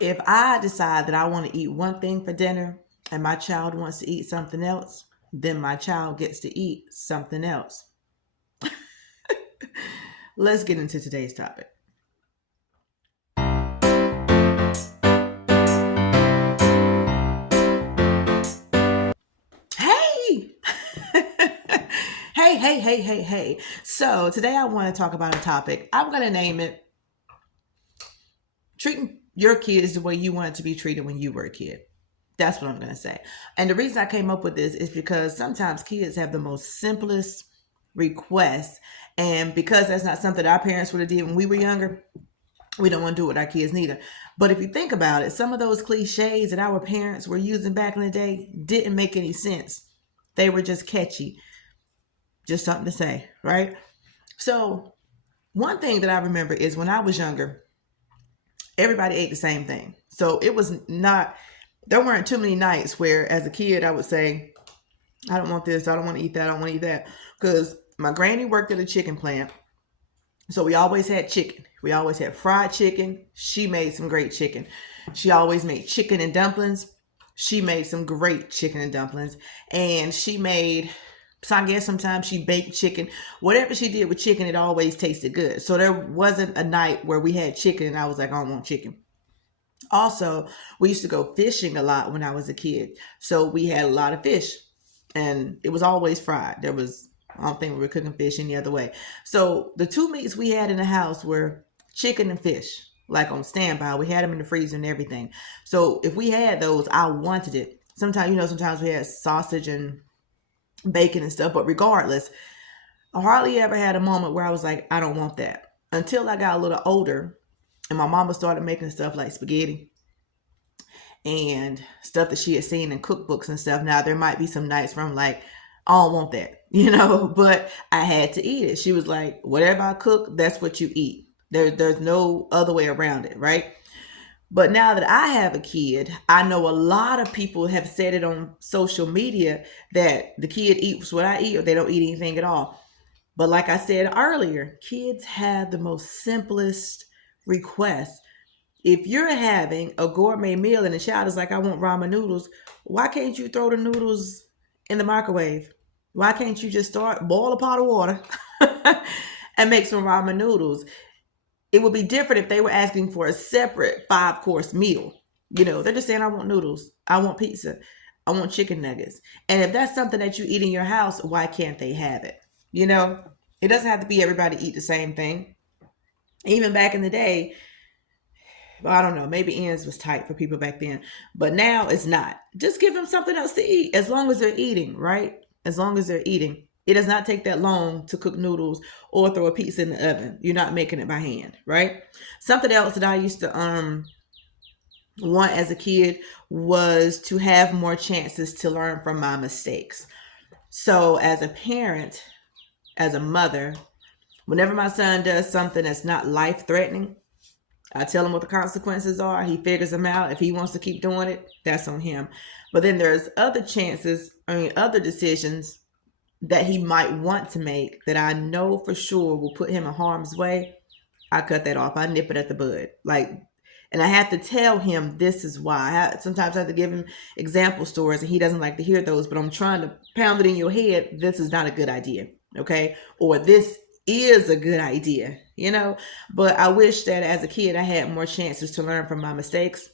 If I decide that I want to eat one thing for dinner and my child wants to eat something else, then my child gets to eat something else. Let's get into today's topic. Hey! Hey. So, today I want to talk about a topic. I'm going to name it treating your kids the way you wanted to be treated when you were a kid. That's what I'm going to say. And the reason I came up with this is because sometimes kids have the most simplest requests. And because that's not something that our parents would have did when we were younger, we don't want to do it with our kids neither. But if you think about it, some of those cliches that our parents were using back in the day didn't make any sense. They were just catchy, just something to say, right? So, one thing that I remember is when I was younger, everybody ate the same thing. So it was not, there weren't too many nights where as a kid I would say, I don't want this, I don't want to eat that, I don't want to eat that. Because my granny worked at a chicken plant. So we always had chicken. We always had fried chicken. She made some great chicken. She always made chicken and dumplings. She made some great chicken and dumplings. And she made, so I guess sometimes she baked chicken. Whatever she did with chicken, it always tasted good. So there wasn't a night where we had chicken and I was like, I don't want chicken. Also, we used to go fishing a lot when I was a kid. So we had a lot of fish and it was always fried. I don't think we were cooking fish any other way. So the two meats we had in the house were chicken and fish, like on standby. We had them in the freezer and everything. So if we had those, I wanted it. Sometimes we had sausage and bacon and stuff, but regardless, I hardly ever had a moment where I was like, I don't want that. Until I got a little older and my mama started making stuff like spaghetti and stuff that she had seen in cookbooks and stuff. Now, there might be some nights where I'm like, I don't want that, but I had to eat it. She was like, whatever I cook, that's what you eat. There's no other way around it, right? But now that I have a kid, I know a lot of people have said it on social media that the kid eats what I eat or they don't eat anything at all. But like I said earlier, kids have the most simplest requests. If you're having a gourmet meal and the child is like, I want ramen noodles, why can't you throw the noodles in the microwave? Why can't you just boil a pot of water and make some ramen noodles? It would be different if they were asking for a separate 5-course meal. They're just saying, I want noodles, I want pizza, I want chicken nuggets. And if that's something that you eat in your house, why can't they have it? It doesn't have to be everybody eat the same thing. Even back in the day, well, I don't know, maybe ends was tight for people back then, but now it's not. Just give them something else to eat as long as they're eating, right? As long as they're eating. It does not take that long to cook noodles or throw a pizza in the oven. You're not making it by hand, right? Something else that I used to want as a kid was to have more chances to learn from my mistakes. So as a parent, as a mother, whenever my son does something that's not life threatening, I tell him what the consequences are. He figures them out. If he wants to keep doing it, that's on him. But then there's other decisions that he might want to make that I know for sure will put him in harm's way. I cut that off. I nip it at the bud. And I have to tell him this is why. Sometimes I have to give him example stories, and he doesn't like to hear those, but I'm trying to pound it in your head. This is not a good idea, okay? Or this is a good idea. But I wish that as a kid I had more chances to learn from my mistakes.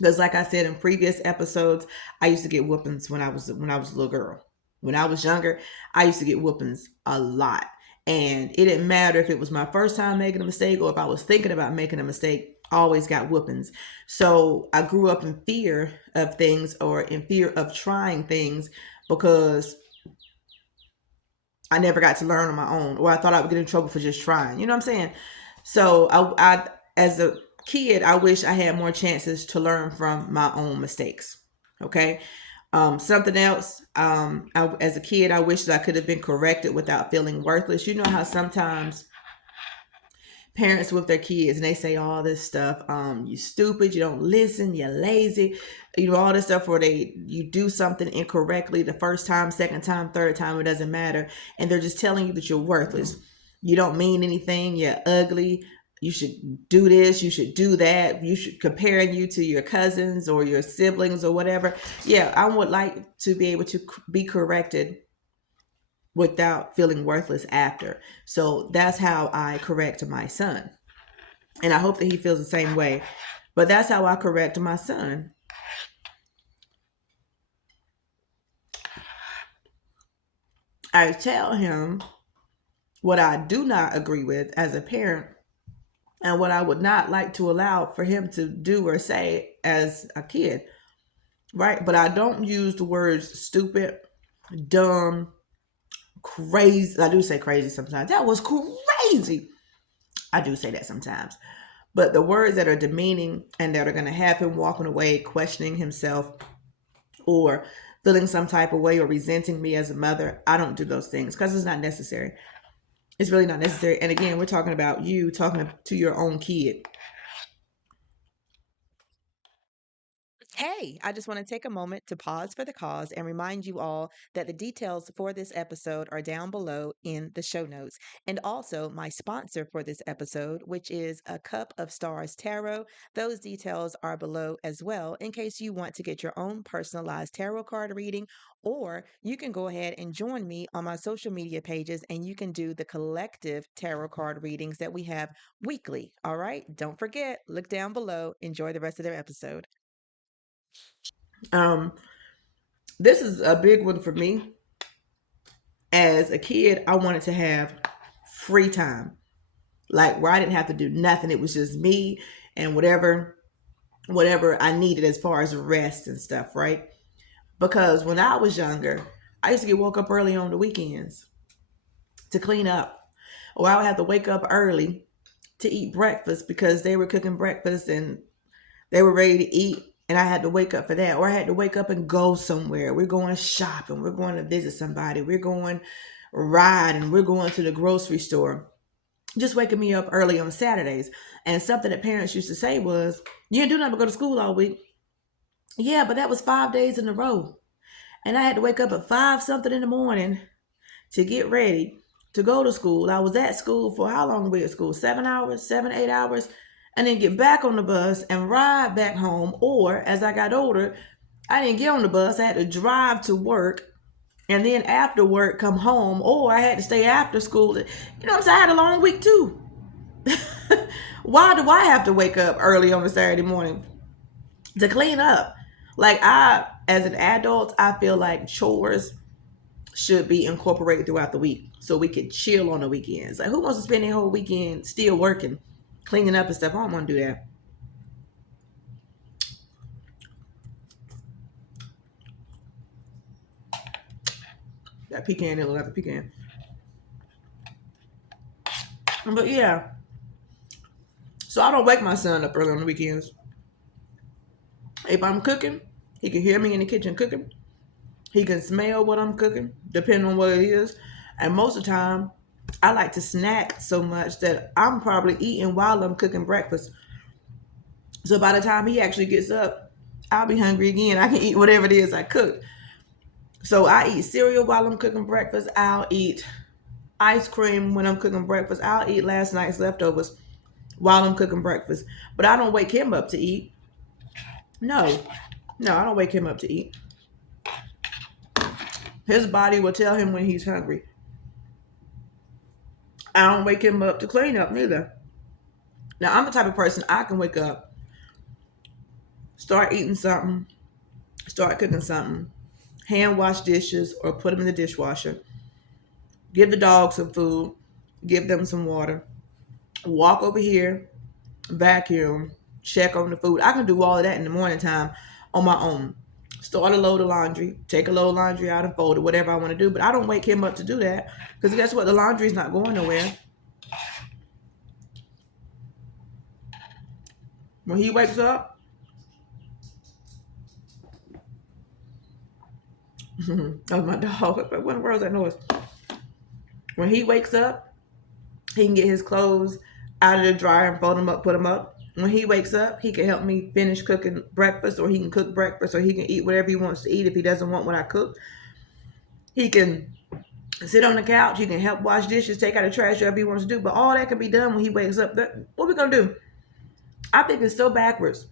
Because like I said in previous episodes, I used to get whoopings when I was a little girl. When I was younger, I used to get whoopings a lot. And it didn't matter if it was my first time making a mistake or if I was thinking about making a mistake, I always got whoopings. So I grew up in fear of things or in fear of trying things because I never got to learn on my own, or I thought I would get in trouble for just trying. You know what I'm saying? So I as a kid, I wish I had more chances to learn from my own mistakes. Okay. Something else, as a kid, I wish that I could have been corrected without feeling worthless. You know how sometimes parents with their kids and they say all this stuff, you stupid, you don't listen, you're lazy, all this stuff where you do something incorrectly the first time, second time, third time, it doesn't matter. And they're just telling you that you're worthless. You don't mean anything, you're ugly, you should do this, you should do that, you should comparing you to your cousins or your siblings or whatever. Yeah, I would like to be able to be corrected without feeling worthless after. So that's how I correct my son. And I hope that he feels the same way. But that's how I correct my son. I tell him what I do not agree with as a parent and what I would not like to allow for him to do or say as a kid, right? But I don't use the words stupid, dumb, crazy. I do say crazy sometimes. That was crazy. I do say that sometimes. But the words that are demeaning and that are going to have him walking away, questioning himself, or feeling some type of way or resenting me as a mother, I don't do those things because it's not necessary. It's really not necessary. And again, we're talking about you talking to your own kid. Hey, I just want to take a moment to pause for the cause and remind you all that the details for this episode are down below in the show notes. And also, my sponsor for this episode, which is A Cup of Stars Tarot, those details are below as well in case you want to get your own personalized tarot card reading. Or you can go ahead and join me on my social media pages and you can do the collective tarot card readings that we have weekly. All right, don't forget, look down below. Enjoy the rest of their episode. Um, this is a big one for me. As a kid, I wanted to have free time, like where I didn't have to do nothing. It was just me and whatever I needed as far as rest and stuff, right? Because when I was younger, I used to get woke up early on the weekends to clean up, or I would have to wake up early to eat breakfast because they were cooking breakfast and they were ready to eat, and I had to wake up for that. Or I had to wake up and go somewhere. We're going shopping. We're going to visit somebody. We're going riding. We're going to the grocery store. Just waking me up early on Saturdays. And something that parents used to say was, you didn't do nothing but go to school all week. Yeah, but that was 5 days in a row. And I had to wake up at 5 something in the morning to get ready to go to school. I was at school for how long were we at school? 7 hours, 7, 8 hours, and then get back on the bus and ride back home. Or as I got older, I didn't get on the bus. I had to drive to work and then after work come home, or I had to stay after school. You know what I'm saying? I had a long week too. Why do I have to wake up early on a Saturday morning to clean up? Like as an adult, I feel like chores should be incorporated throughout the week so we could chill on the weekends. Like, who wants to spend their whole weekend still working, cleaning up and stuff? I don't want to do that. That pecan, it look like a pecan. But yeah, so I don't wake my son up early on the weekends. If I'm cooking, he can hear me in the kitchen cooking. He can smell what I'm cooking, depending on what it is. And most of the time, I like to snack so much that I'm probably eating while I'm cooking breakfast. So by the time he actually gets up, I'll be hungry again. I can eat whatever it is I cook. So I eat cereal while I'm cooking breakfast. I'll eat ice cream when I'm cooking breakfast. I'll eat last night's leftovers while I'm cooking breakfast. But I don't wake him up to eat. No, no, I don't wake him up to eat. His body will tell him when he's hungry. I don't wake him up to clean up neither. Now I'm the type of person I can wake up, start eating something, start cooking something, hand wash dishes or put them in the dishwasher, give the dog some food, give them some water, walk over here, vacuum, check on the food. I can do all of that in the morning time on my own. Start a load of laundry, take a load of laundry out and fold it, whatever I want to do. But I don't wake him up to do that because guess what? The laundry is not going nowhere. When he wakes up, that was my dog. What in the world is that noise? When he wakes up, he can get his clothes out of the dryer and fold them up, put them up. When he wakes up, he can help me finish cooking breakfast, or he can cook breakfast, or he can eat whatever he wants to eat if he doesn't want what I cook. He can sit on the couch. He can help wash dishes, take out the trash, whatever he wants to do. But all that can be done when he wakes up. What we gonna do? I think it's so backwards.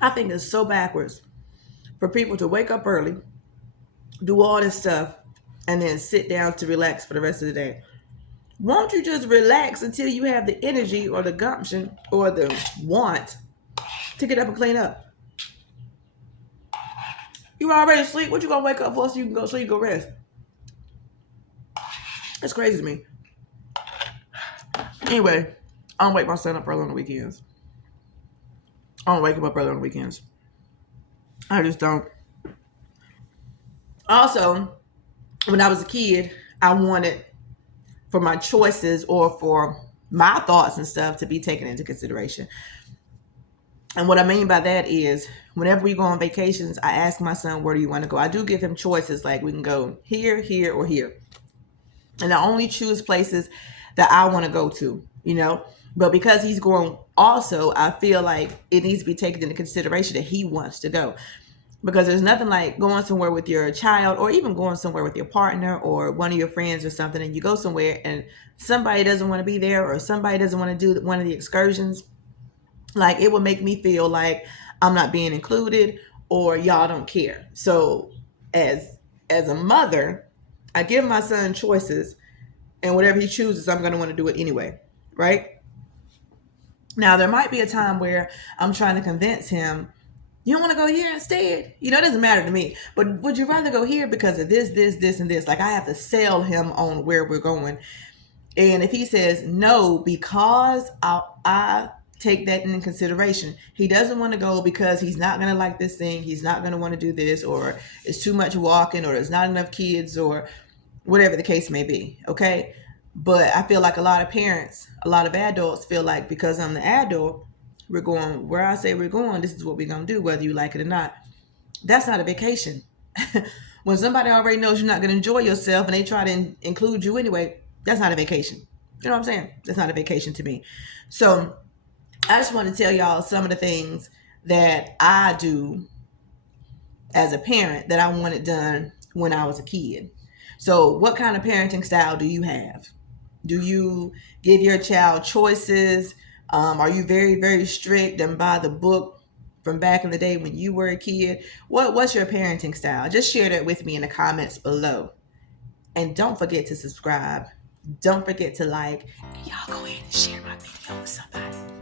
I think it's so backwards for people to wake up early, do all this stuff, and then sit down to relax for the rest of the day. Won't you just relax until you have the energy or the gumption or the want to get up and clean up? You already asleep. What you gonna wake up for so you can go rest? That's crazy to me. Anyway, I don't wake my son up early on the weekends. I don't wake him up early on the weekends. I just don't. Also, when I was a kid, I wanted for my choices or for my thoughts and stuff to be taken into consideration. And what I mean by that is whenever we go on vacations, I ask my son, where do you want to go? I do give him choices like we can go here, here, or here. And I only choose places that I want to go to, you know. But because he's going also, I feel like it needs to be taken into consideration that he wants to go. Because there's nothing like going somewhere with your child or even going somewhere with your partner or one of your friends or something, and you go somewhere and somebody doesn't want to be there or somebody doesn't want to do one of the excursions. Like it would make me feel like I'm not being included or y'all don't care. So as a mother, I give my son choices, and whatever he chooses, I'm going to want to do it anyway, right? Now there might be a time where I'm trying to convince him, you don't want to go here instead? You know, it doesn't matter to me. But would you rather go here because of this, and this? Like I have to sell him on where we're going. And if he says no, because I take that into consideration, he doesn't want to go because he's not going to like this thing. He's not going to want to do this, or it's too much walking, or there's not enough kids, or whatever the case may be. Okay. But I feel like a lot of parents, a lot of adults feel like because I'm the adult, we're going where I say we're going. This is what we're going to do, whether you like it or not. That's not a vacation. When somebody already knows you're not going to enjoy yourself and they try to include you anyway, that's not a vacation. You know what I'm saying? That's not a vacation to me. So I just want to tell y'all some of the things that I do as a parent that I wanted done when I was a kid. So what kind of parenting style do you have? Do you give your child choices? Are you very, very strict and by the book from back in the day when you were a kid? What's your parenting style? Just share that with me in the comments below. And don't forget to subscribe. Don't forget to like. And y'all go ahead and share my video with somebody.